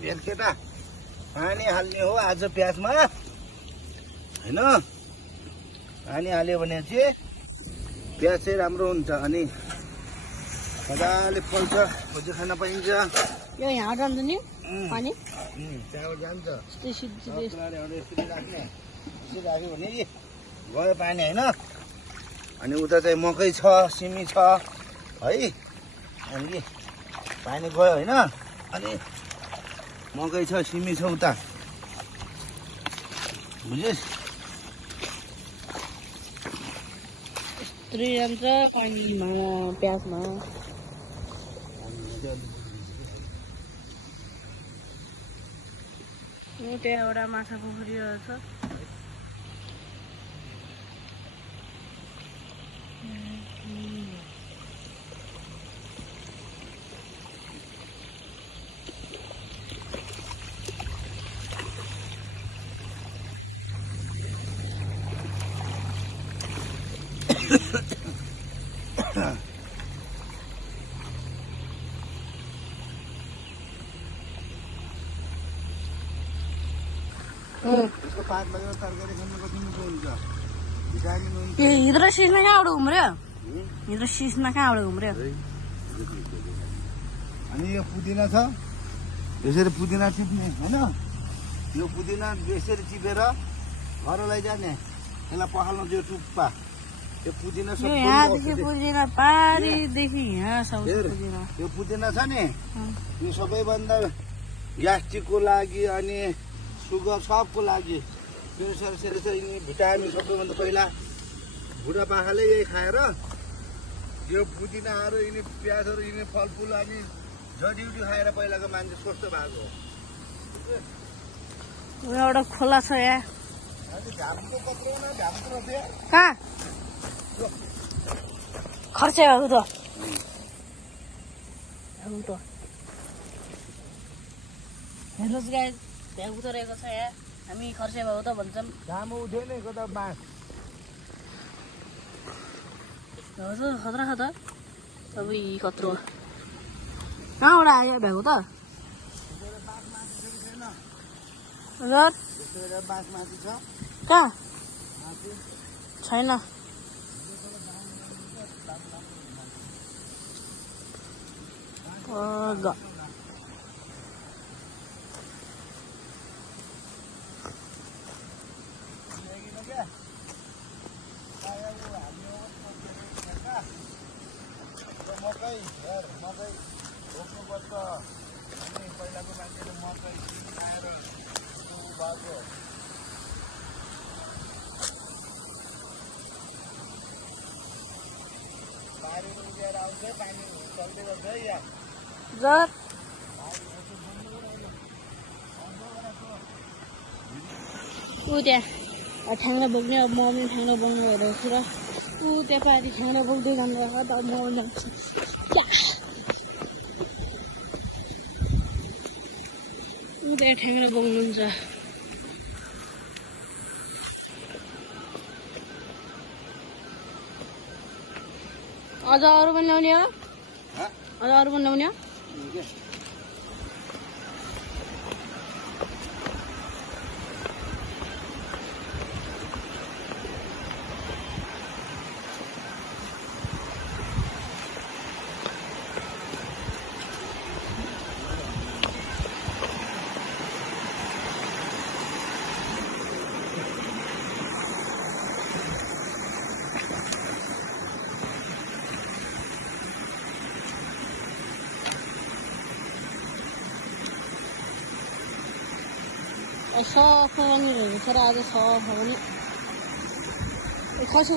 भेलकेटा पानी हाल्ने हो आज प्याजमा हैन। पानी हाल्यो भने चाहिँ प्याज चाहिँ राम्रो हुन्छ अनि मजाले फल्छ, भोजन खान पाइन्छ। यो यहाँ जान्छ नि पानी त्यहाँबाट जान्छ। सिधै यसरी राख्ने, यसरी राख्यो भने गयो पानी होइन। अनि उता चाहिँ मकै छ, सिमी छ है। अनि पानी गयो होइन। अनि मकै छ, सिमी छ उता, बुझिस्? यत्रो जान्छ पानीमा प्याजमा। त्यहाँ एउटा माछा पोखरी छ। यसको पात लगेर तरकारी खानु कति मिठो हुन्छ, भिटामिन हुन्छ। हिँड्रो सिस्मा कहाँबाट घुम्र्यो? हिँड्रो सिस्मा कहाँबाट घुम्र्यो? अनि यो पुदिना छ, यसरी पुदिना टिप्ने होइन। यो पुदिना यसरी टिपेर घर लैजाने, यसलाई पखाल्नु त्यो टुप्पा। त्यो पुदिना सब यहाँदेखि पुदिना पारीदेखि यहाँसम्म पुदिना। यो पुदिना छ नि, यो सबैभन्दा ग्यास्ट्रिकको लागि अनि सुगर सबको लागि प्रेसर सेरेसर यिनी भिटामिन सबैभन्दा पहिला बुढापाकाले यही खाएर यो पुदिनाहरू यिनी प्याजहरू यिनी फलफुल अनि जडीबुटी खाएर पहिलाको मान्छे स्वस्थ भएको हो। एउटा खोला छ यहाँ। घामको कत्रो न घामको रोप्यो कहाँ खर्चे हो त हेर्नुहोस् गाइस, त्यहाँ उतरेको छ यहाँ। हामी खर्चे भएको त भन्छौँ। घाम उठ्यो नि कता बाँस हजुर खतरा छ त। तपाईँ कत्रो कहाँबाट आयो भएको त? हजुर बाँस माथि छ कहाँ छैन। मकै हेर, मकै रोप्नुपर्छ। अनि पहिलाको मान्छेले मकै खाएर भएको बारीमा उडेर आउँछ, पानी चल्दै गर्छ है यहाँ। ऊ त्यहाँ ठ्याङ्ग्रा बोक्ने, अब म पनि ठ्याङ्ग्रा बोक्नु भइरहेको छु र ऊ त्यहाँ पारि ठ्याङ्ग्रा बोक्दै जानुभएको त अब म जान्छु। ऊ त्यहाँ ठ्याङ्ग्रा बोक्नुहुन्छ। अझ अरू पनि ल्याउने हो? अझ अरू पनि ल्याउने हो? सफा पनि रहेछ र आज सफा पनि खसी